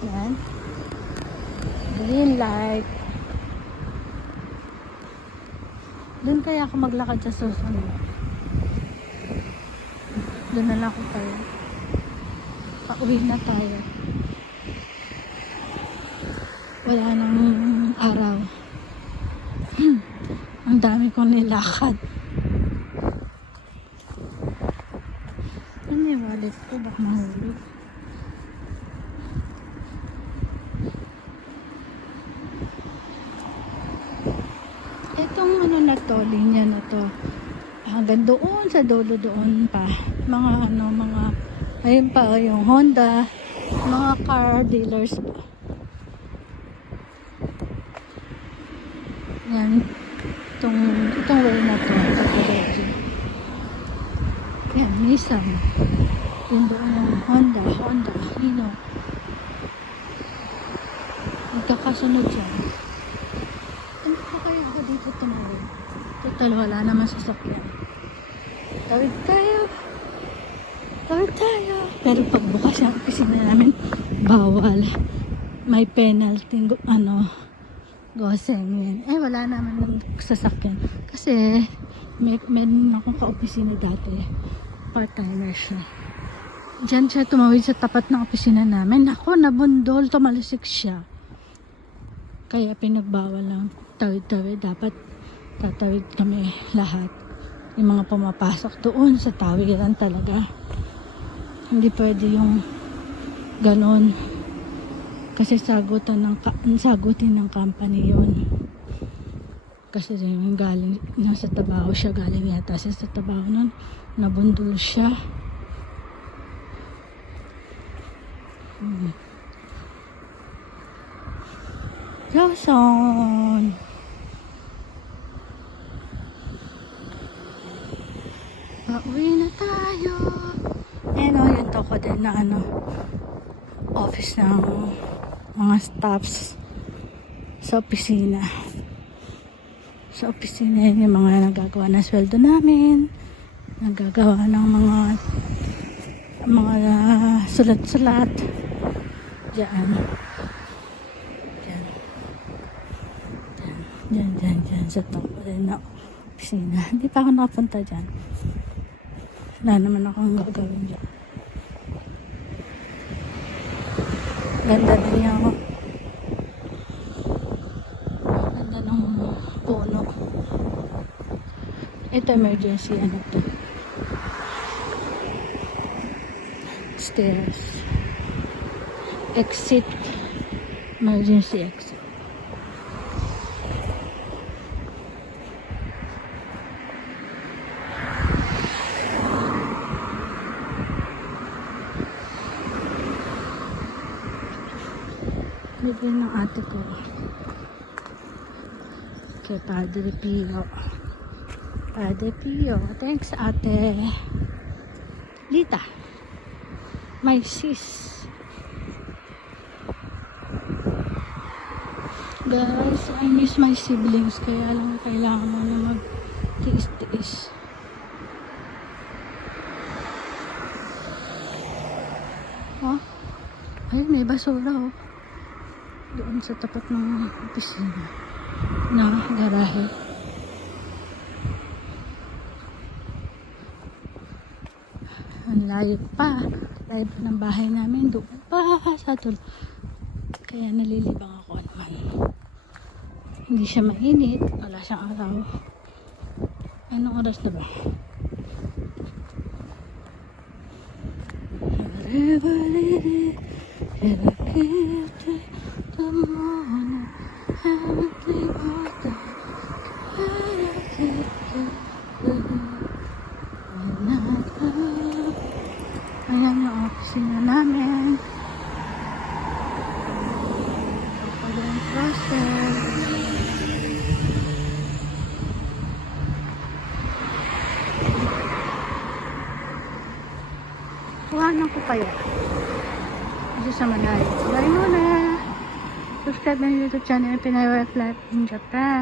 Yan. Green light. Doon kaya ako maglakad sa susunod. Doon na lang ako tayo. Pauwi na tayo. Wala nang araw. Ang dami kong nilakad. Ano yung wallet ko? Baka mahulog. Itong ano na to, linya na to, hanggang doon sa dulo doon pa. Mga ayun pa yung Honda, mga car dealers pa. Yan. Itong way na to, Paparejo. Yan, Nissan. Yun doon yung Honda, Hino. Magkakasunod yan. Ano pa kaya ako dito tumawid? Total, wala naman sasakyan. Tawid tayo. Pero pagbukas yung opisina namin, bawal. May penalty, goseng. Wala naman ng sasakyan. Kasi, may akong ka-opisina dati. Part-timer siya. Diyan siya tumawid sa tapat ng opisina namin. Ako, nabundol, tumalisik siya. Kaya pinagbawal lang tawid-tawid. Dapat tatawid kami lahat. Yung mga pumapasok doon sa tawiran talaga. Hindi pwede yung ganon. Kasi sagutin ng company yun. Kasi yung galing sa trabaho siya, galing yata siya sa trabaho nun, nabundol siya. Lawson. Pauwi na tayo. Yung toko din na office ng mga staffs sa opisina. Sa opisina yun yung mga nagagawa ng sweldo namin, nagagawa ng mga sulat-sulat diyan sa toko din na opisina. Hindi pa ako nakapunta dyan. Wala naman akong gagawin dyan. Ganda din ako. Ganda ng puno. Ito emergency to. Stairs. Exit. Emergency exit. Bigyan ng ate ko kay Padre Pio. Thanks ate Lita, my sis. Guys, I miss my siblings, kaya lang kailangan mo na mag-tiis-tiis. Ay, may basura doon sa tapat ng opisina na garahe. Ang layo pa ng bahay namin, doon pa sa tulo. Kaya nalilibang ako naman. Hindi siya mainit, wala siyang araw. Anong oras na ba? Ayan yung opisina namin. Pagpagawang process. Kuhanan ko kaya. Dito sa Manay. Bye muna! Subscribe na yung YouTube channel Pinoy Life in Japan.